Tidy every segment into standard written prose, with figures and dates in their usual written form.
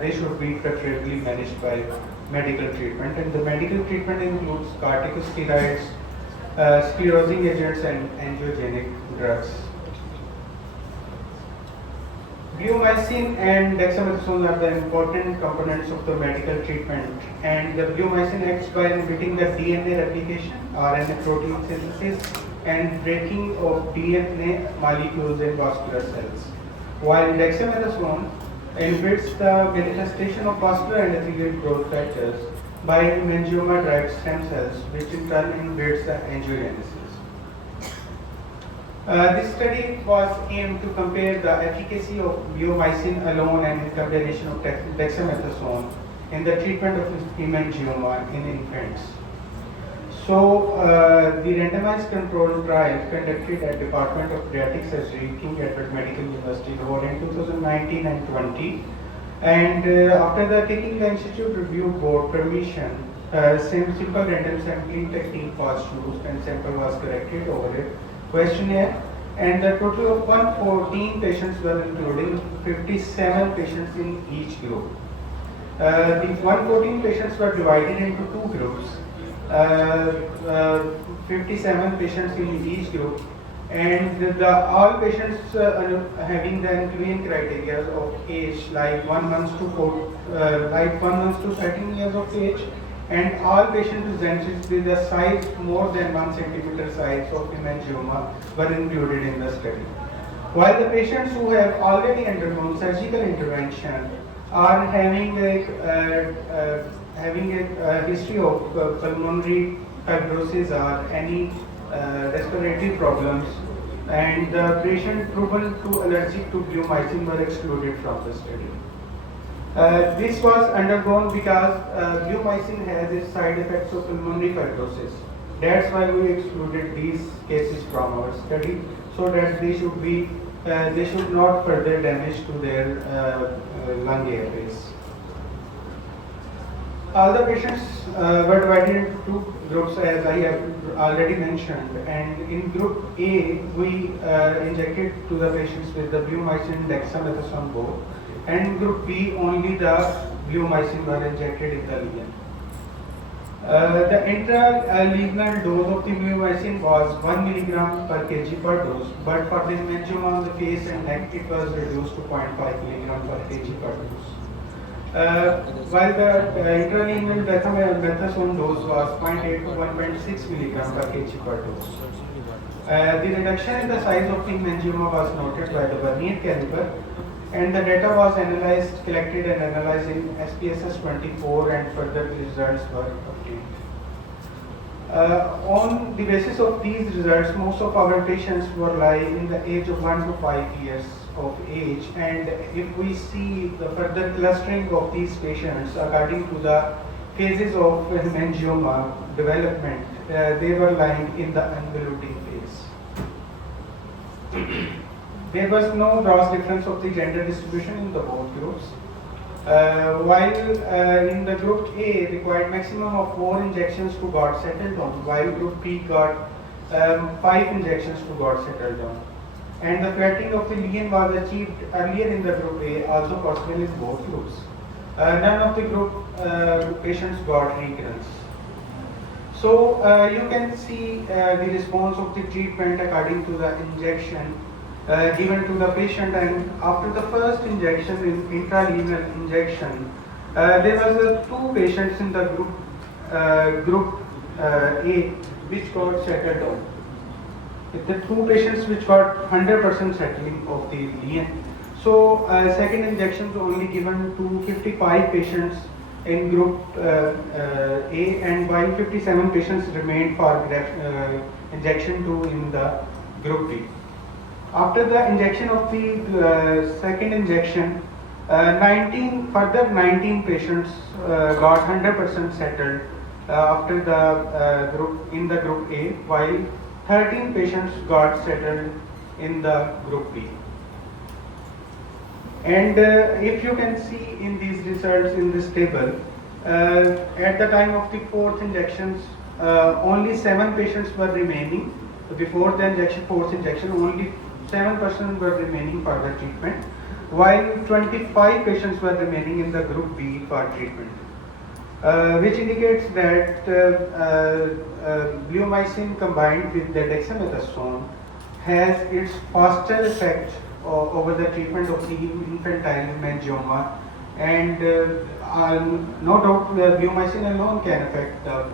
they should be preferably managed by medical treatment. And the medical treatment includes corticosteroids, sclerosing agents, and angiogenic drugs. Bleomycin and dexamethasone are the important components of the medical treatment, and the bleomycin acts by inhibiting the DNA replication, RNA protein synthesis, and breaking of DNA molecules in vascular cells, while dexamethasone inhibits the manifestation of vascular endothelial growth factors by hemangioma-derived stem cells, which in turn inhibits the angiogenesis. This study was aimed to compare the efficacy of bleomycin alone and in combination of dexamethasone in the treatment of hemangioma in infants. So, the randomized controlled trial conducted at Department of Pediatric Surgery, King Edward Medical University, Lahore in 2019 and 20. And after the taking the Institute Review Board permission, simple random sampling technique was used and sample was corrected over a questionnaire, and the total of 114 patients were including 57 patients in each group. The 114 patients were divided into two groups, 57 patients in each group, and all patients having the inclusion criteria of age like 1 month to 13 years of age, and all patients presented with a size more than 1 centimeter size of hemangioma were included in the study. While the patients who have already undergone surgical intervention are having a history of pulmonary fibrosis or any respiratory problems, and the patient proven to allergic to bleomycin were excluded from the study. This was undergone because bleomycin has its side effects of pulmonary fibrosis. That's why we excluded these cases from our study, so that they should not further damage to their lung airways. All the patients were divided into two groups, as I have already mentioned, and in group A we injected to the patients with the bleomycin dexamethasone both, and in group B only the bleomycin were injected in the lesion. The intralesional dose of the bleomycin was 1 milligram per kg per dose, but for the hemangioma on the face and neck it was reduced to 0.5 milligram per kg per dose. While the intralesional dexamethasone dose was 0.8 to 1.6 milligram per kg per dose. The reduction in the size of the hemangioma was noted by the vernier caliper, and the data was collected and analyzed in SPSS 24, and further results were obtained. On the basis of these results, most of our patients were lying in the age of 1 to 5 years of age, and if we see the further clustering of these patients according to the phases of hemangioma development, they were lying in the unvoluting phase. There was no gross difference of the gender distribution in the both groups. While in the group A required maximum of 4 injections to got settled on, while group B got 5 injections to got settled on. And the flattening of the lesion was achieved earlier in the group A, also possible in both groups. None of the group patients got recurrence. So you can see the response of the treatment according to the injection given to the patient, and after the first injection, in intralesional injection, there was 2 patients in the group A which got settled on. The 2 patients which got 100% settling of the lesion. So second injection was only given to 55 patients in group A, and while 57 patients remained for injection 2 in the group B. After the injection of the second injection, 19 patients got 100% settled after the group A, while 13 patients got settled in the group B. And if you can see in these results in this table, at the time of the 4th injections, only 7 patients were remaining. Before the 4th injection, only 7% were remaining for the treatment. while 25 patients were remaining in the group B for treatment, which indicates that bleomycin combined with the dexamethasone has its faster effect over the treatment of the infantile hemangioma, and no doubt bleomycin alone can affect the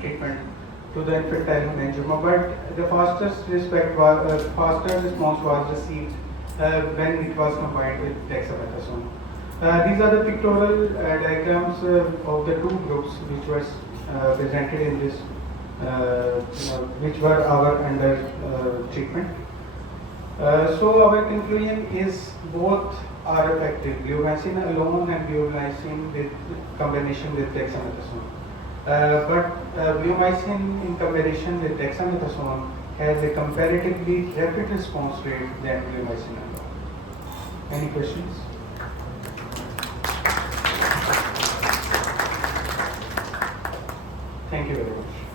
treatment to the infantile hemangioma, but the fastest faster response was received when it was combined with dexamethasone. These are the pictorial diagrams of the two groups which was presented in this, which were our under treatment. So our conclusion is both are effective, bleomycin alone and bleomycin with combination with dexamethasone. But bleomycin in combination with dexamethasone has a comparatively rapid response rate than bleomycin alone. Any questions? Thank you very much.